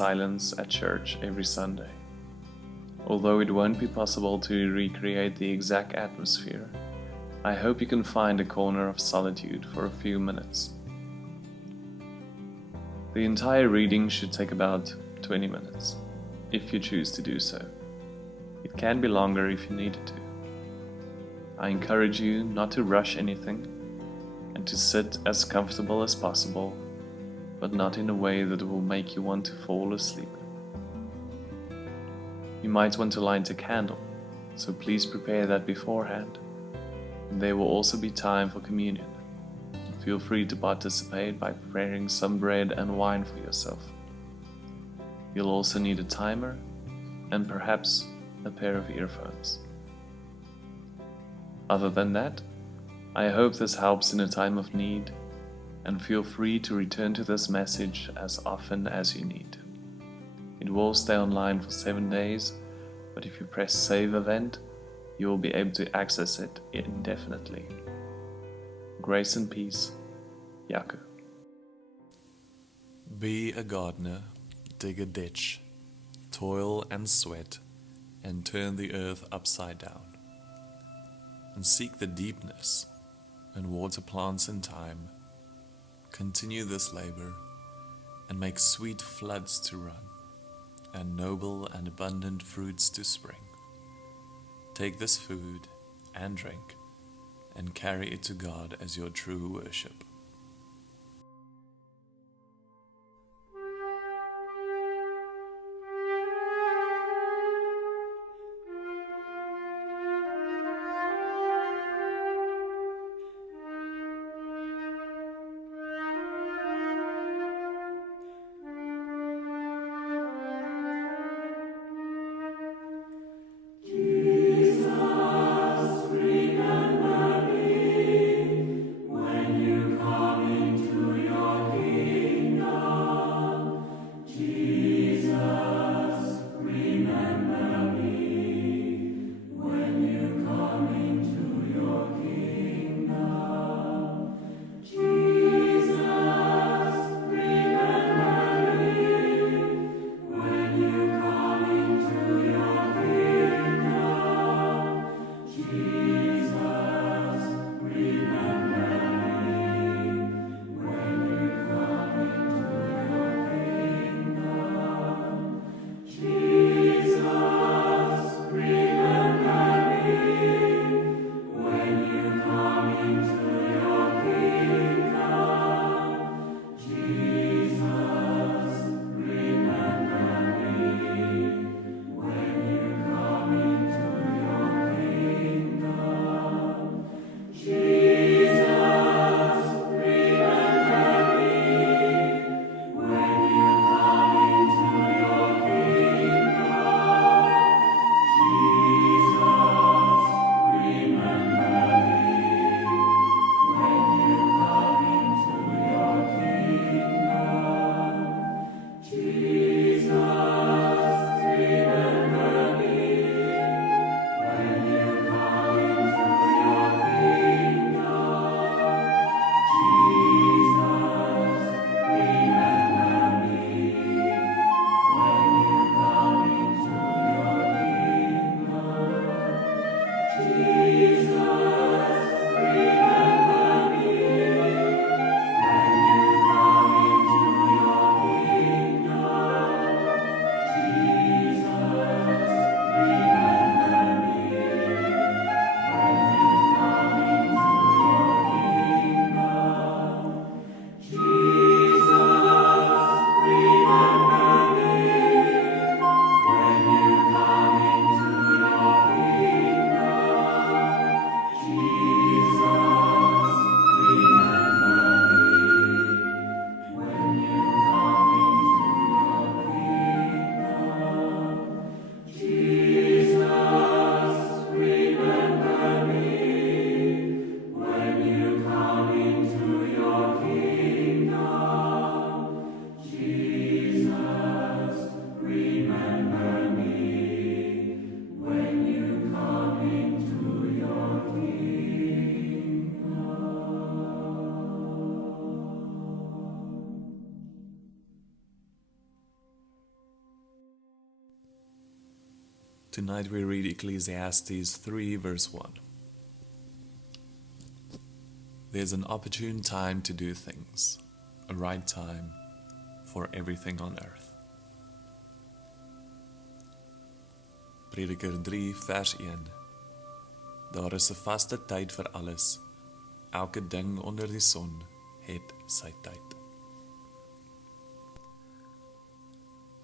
silence at church every Sunday. Although it won't be possible to recreate the exact atmosphere, I hope you can find a corner of solitude for a few minutes. The entire reading should take about 20 minutes, if you choose to do so. It can be longer if you need it to. I encourage you not to rush anything and to sit as comfortable as possible, but not in a way that will make you want to fall asleep. You might want to light a candle, so please prepare that beforehand. And there will also be time for communion. Feel free to participate by preparing some bread and wine for yourself. You'll also need a timer and perhaps a pair of earphones. Other than that, I hope this helps in a time of need, and feel free to return to this message as often as you need. It will stay online for 7 days, but if you press Save Event, you will be able to access it indefinitely. Grace and peace, Jaco. Be a gardener, dig a ditch, toil and sweat, and turn the earth upside down. And seek the deepness, and water plants in time. Continue this labor, and make sweet floods to run, and noble and abundant fruits to spring. Take this food and drink, and carry it to God as your true worship. Jesus, remember me when you come. Tonight we read Ecclesiastes 3 verse 1. There's an opportune time to do things, a right time for everything on earth. Prediker 3 vers 1. Daar is 'n vaste tyd vir alles. Elke ding onder die son het sy tyd.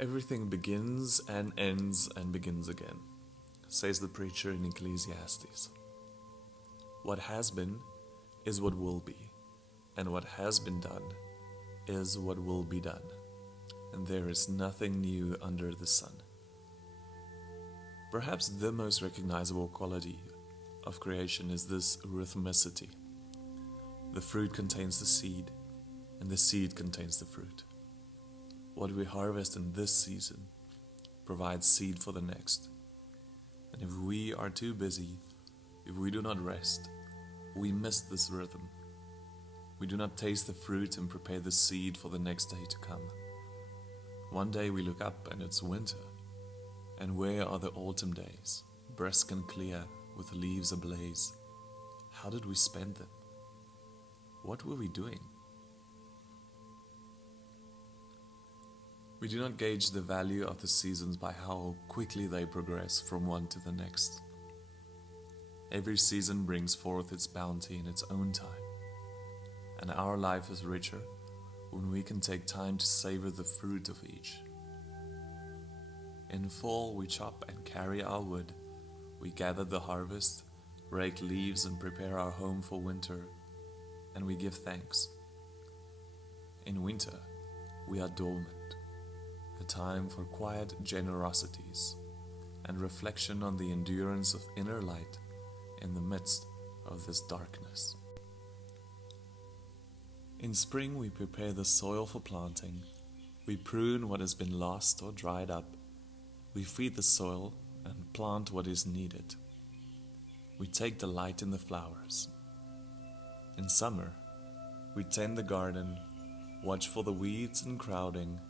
Everything begins and ends and begins again, says the preacher in Ecclesiastes. What has been is what will be, and what has been done is what will be done, and there is nothing new under the sun. Perhaps the most recognizable quality of creation is this rhythmicity. The fruit contains the seed, and the seed contains the fruit. What we harvest in this season provides seed for the next. And if we are too busy, if we do not rest, we miss this rhythm. We do not taste the fruit and prepare the seed for the next day to come. One day we look up and it's winter. And where are the autumn days, brisk and clear, with leaves ablaze? How did we spend them? What were we doing? We do not gauge the value of the seasons by how quickly they progress from one to the next. Every season brings forth its bounty in its own time, and our life is richer when we can take time to savor the fruit of each. In fall we chop and carry our wood, we gather the harvest, rake leaves and prepare our home for winter, and we give thanks. In winter we are dormant, a time for quiet generosities and reflection on the endurance of inner light in the midst of this darkness. In spring we prepare the soil for planting, we prune what has been lost or dried up, we feed the soil and plant what is needed. We take delight in the flowers. In summer, we tend the garden, watch for the weeds and crowding,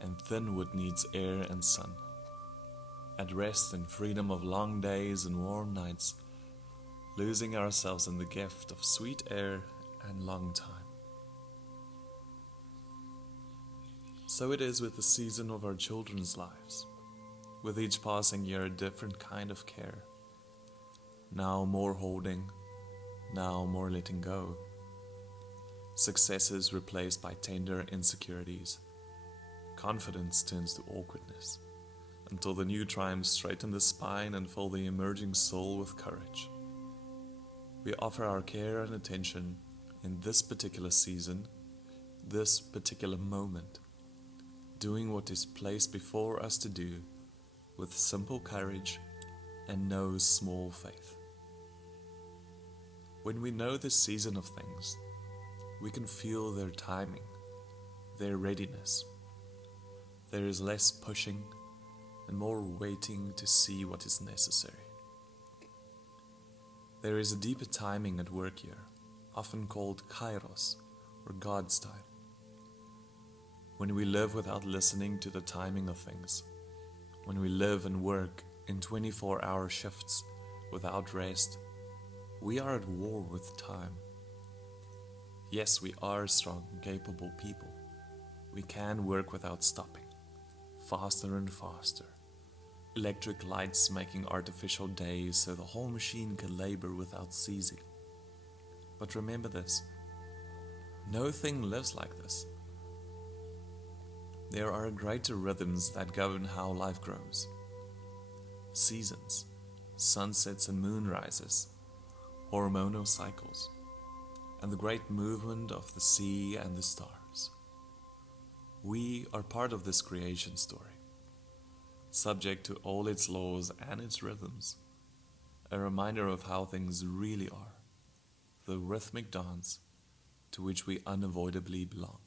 and thin wood needs air and sun. At rest in freedom of long days and warm nights, losing ourselves in the gift of sweet air and long time. So it is with the season of our children's lives. With each passing year a different kind of care. Now more holding, now more letting go. Successes replaced by tender insecurities. Confidence turns to awkwardness, until the new triumphs straighten the spine and fill the emerging soul with courage. We offer our care and attention in this particular season, this particular moment, doing what is placed before us to do with simple courage and no small faith. When we know the season of things, we can feel their timing, their readiness. There is less pushing and more waiting to see what is necessary. There is a deeper timing at work here, often called kairos, or God's time. When we live without listening to the timing of things, when we live and work in 24-hour shifts without rest, we are at war with time. Yes, we are strong, capable people. We can work without stopping, faster and faster. Electric lights making artificial days so the whole machine can labor without ceasing. But remember this, no thing lives like this. There are greater rhythms that govern how life grows. Seasons, sunsets and moonrises, hormonal cycles, and the great movement of the sea and the stars. We are part of this creation story, subject to all its laws and its rhythms, a reminder of how things really are, the rhythmic dance to which we unavoidably belong.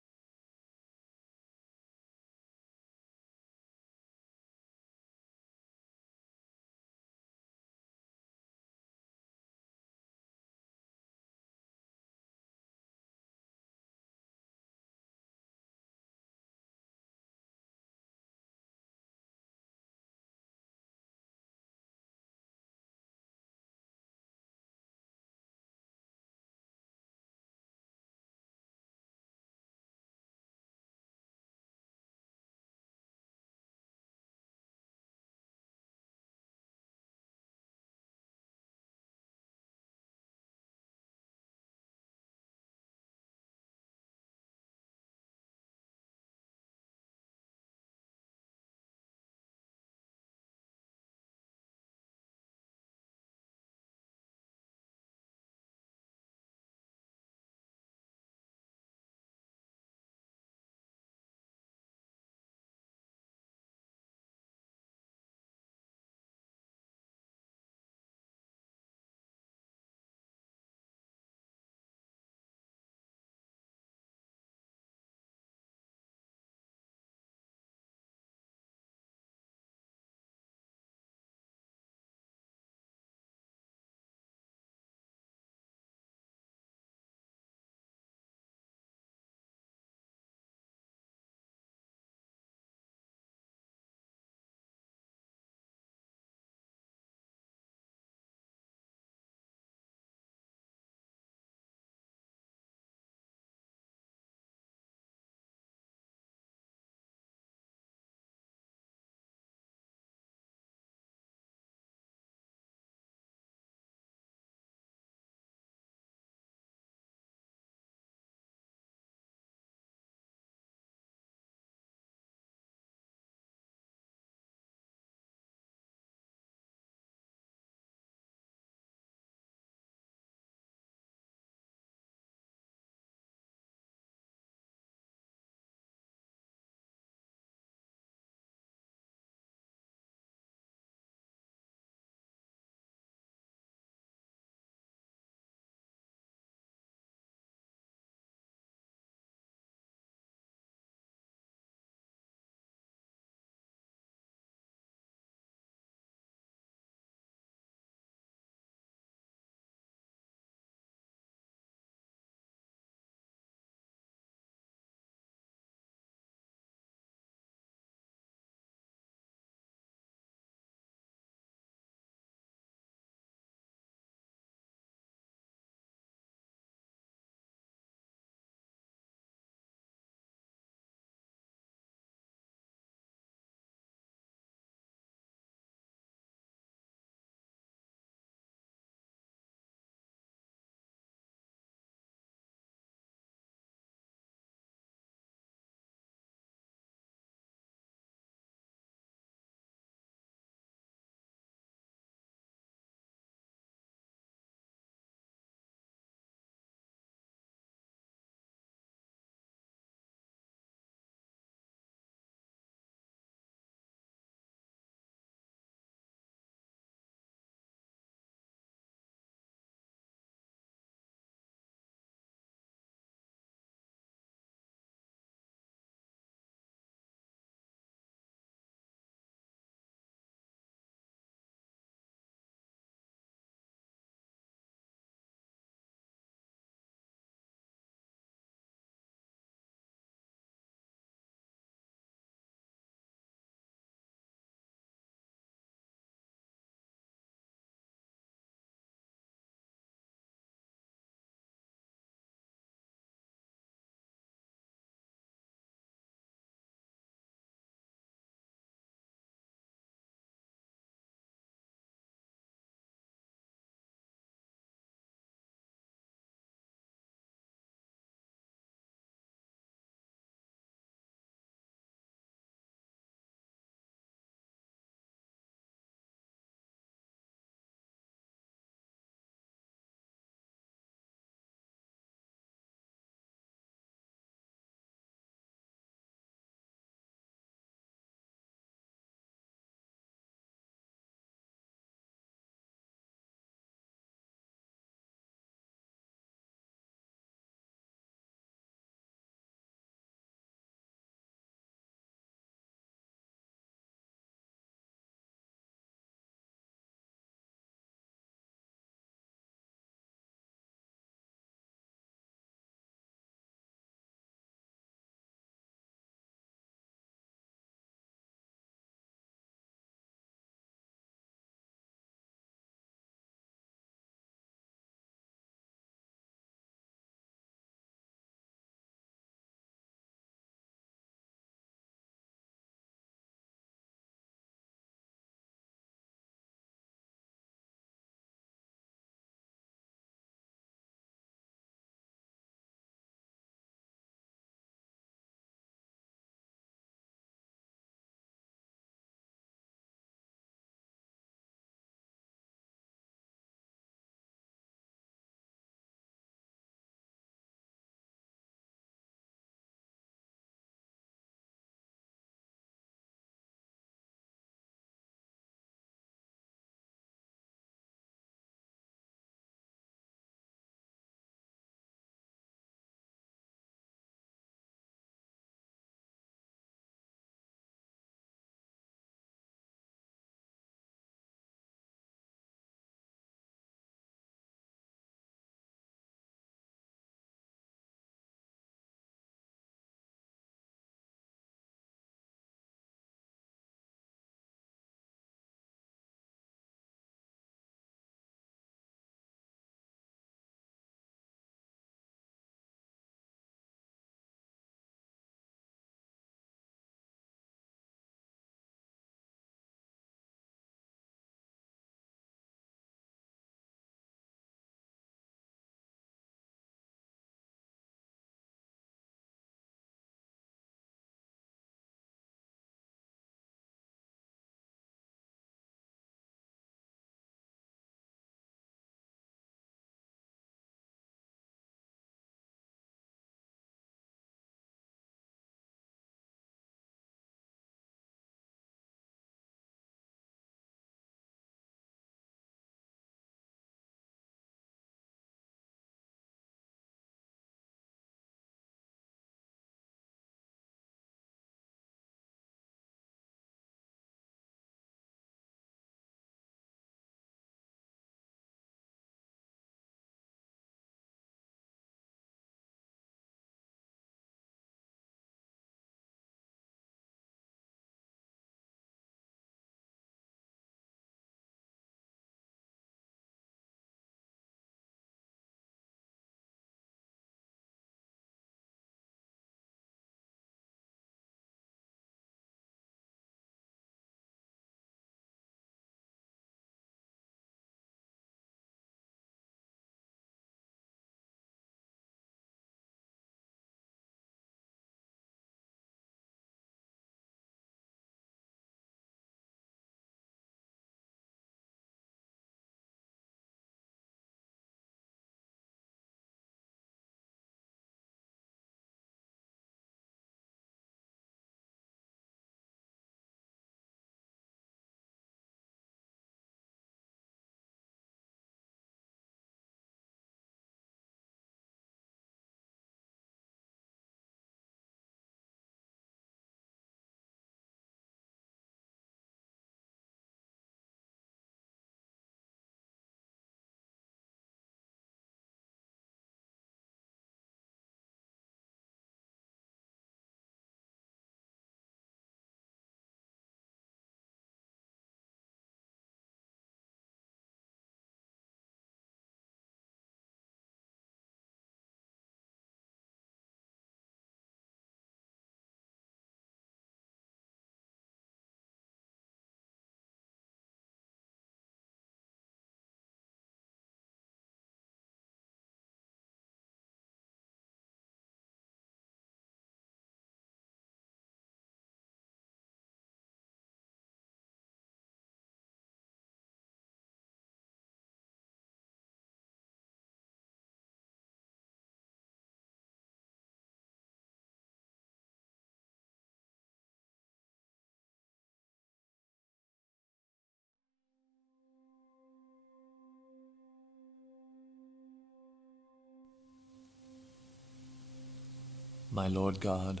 My Lord God,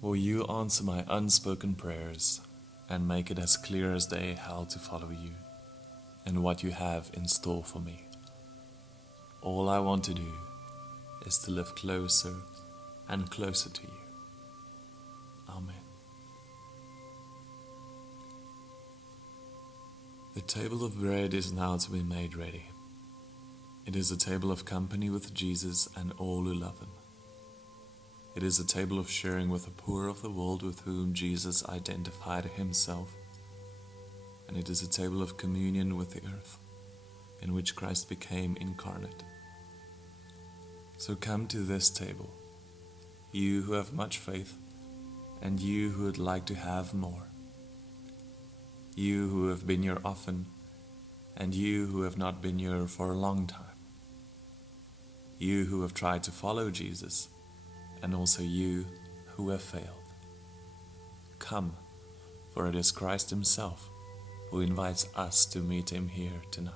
will you answer my unspoken prayers and make it as clear as day how to follow you and what you have in store for me? All I want to do is to live closer and closer to you. Amen. The table of bread is now to be made ready. It is a table of company with Jesus and all who love him. It is a table of sharing with the poor of the world with whom Jesus identified himself. And it is a table of communion with the earth, in which Christ became incarnate. So come to this table, you who have much faith, and you who would like to have more. You who have been here often, and you who have not been here for a long time. You who have tried to follow Jesus, and also you who have failed. Come, for it is Christ himself who invites us to meet him here tonight.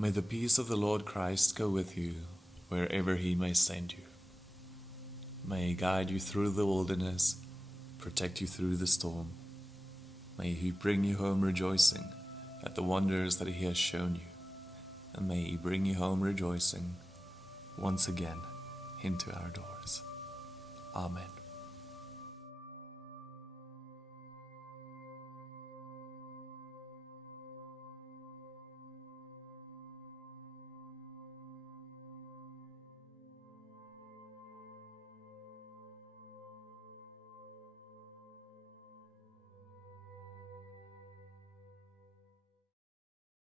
May the peace of the Lord Christ go with you wherever he may send you. May he guide you through the wilderness, protect you through the storm. May he bring you home rejoicing at the wonders that he has shown you. And may he bring you home rejoicing once again into our doors. Amen.